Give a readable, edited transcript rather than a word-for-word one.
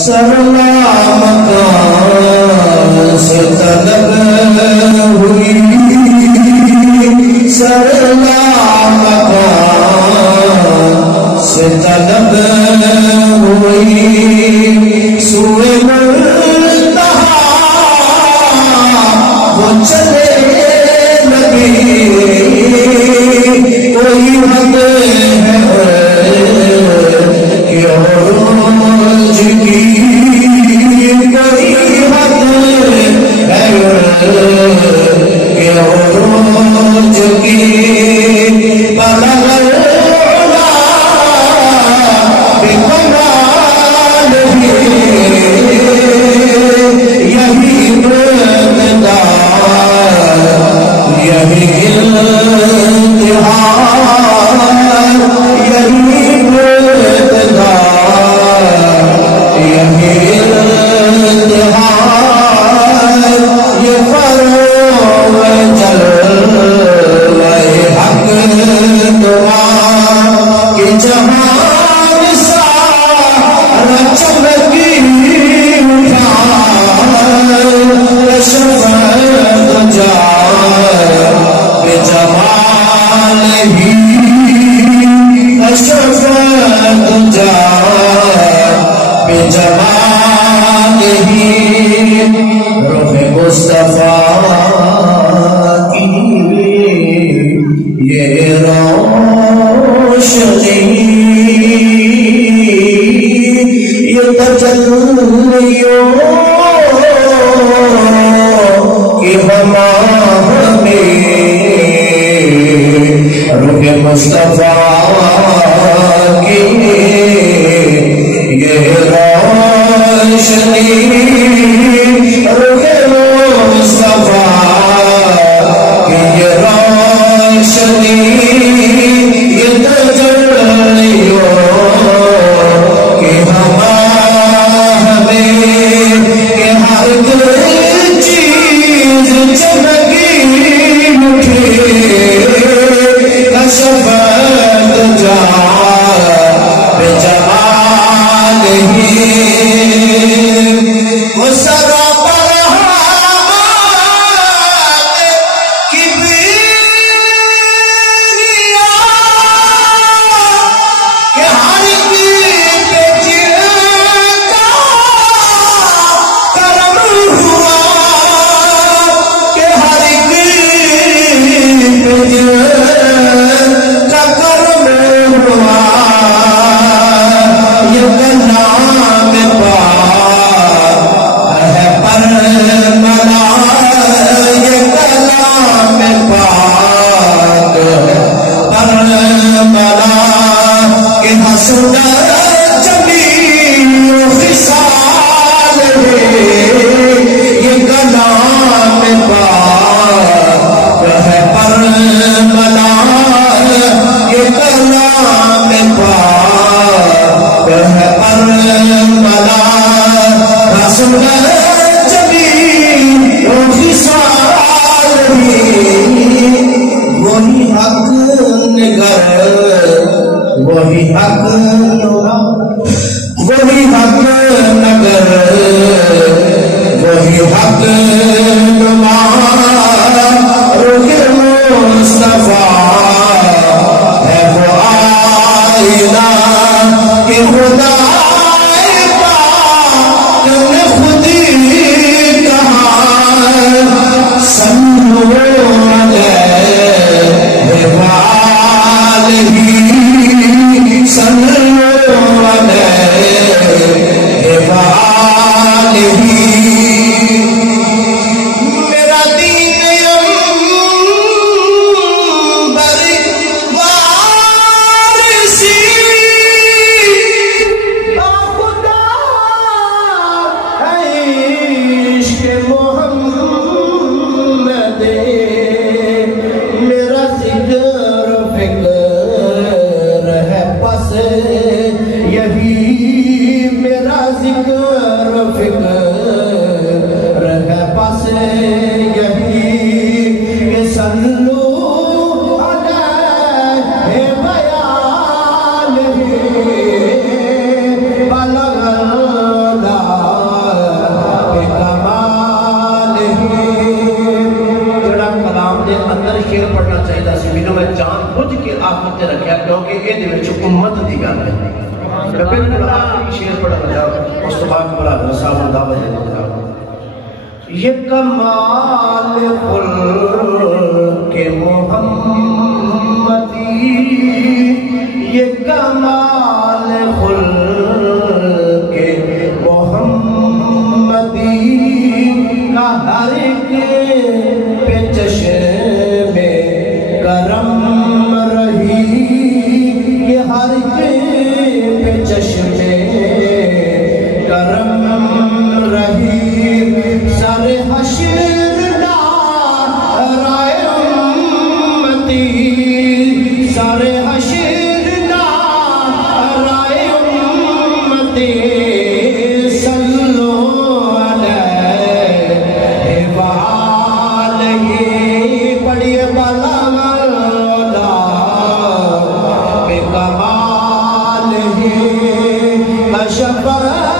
سرمکان سے طلب ہوئی سرمکان سے طلب ہوئی سوئے منتہا وہ چلے لگی کوئی حد ہے کہ عروج کی کوئی حد ہے کہ عروج کی بلغ العلا بکمال ہی یہی ابتدا یہی انتہا یہی ابتدا یہی انتہا یہ فروغ جلوہ حق دعا کہ جہان سارا چمکی اٹھا شفاعت جا بجمال ہی شفاعت جا بجمال ہی روح مصطفیٰ کی یہ روشنی یہ تجلیوں کی ہما ہمیں روح مصطفیٰ کی یہ روشنی روح مصطفیٰ کی یہ روشنی یہ تجلیوں کی ہما ہمیں کہ ہر چیز چمکی اٹھے شفاعت جا بجمال ہی وہ سراپر حالات کبریا کہ ہر دل پہ جن کا کرم ہوا کہ ہر دل پہ جن کا کرم ہوا یہ کلام پاک ہے پر ملا یہ کلام پاک ہے پر ملا کہ حسن جمیع خصال ہے یہ کلام پاک ہے پر ملا یہ کلام پاک ہے پر ملا حسن جمیع خصال ہے وہی حق نگر وہی حق وہی حق نگر وہی حق نما روح مصطفیٰ ہے وہ آئینہ کہ خدا پاک نے خود ہی کہا سنو علیہ وآلہ سنو علیہ وآلہ میرا دین امبر وارسی خدا عشق محمد میرا ذکر فکر ہے بس یہی میرا ذکر فکر ہے بس یہی کہ صلو علیہ وآلہ بلغ العلا پاک بڑا رسالہ دعوت دیتے ہیں یہ کمال خلق محمدی یہ کمال خلق محمدی کا ہر ایک پہ چشم کرم رہی یہ ہر ایک پہ چشم کرم رہی سر حشر نارائے امتی سر حشر نارائے امتی صلو علیہ وآلہ پڑھئے بالا مولا بے کمال کشف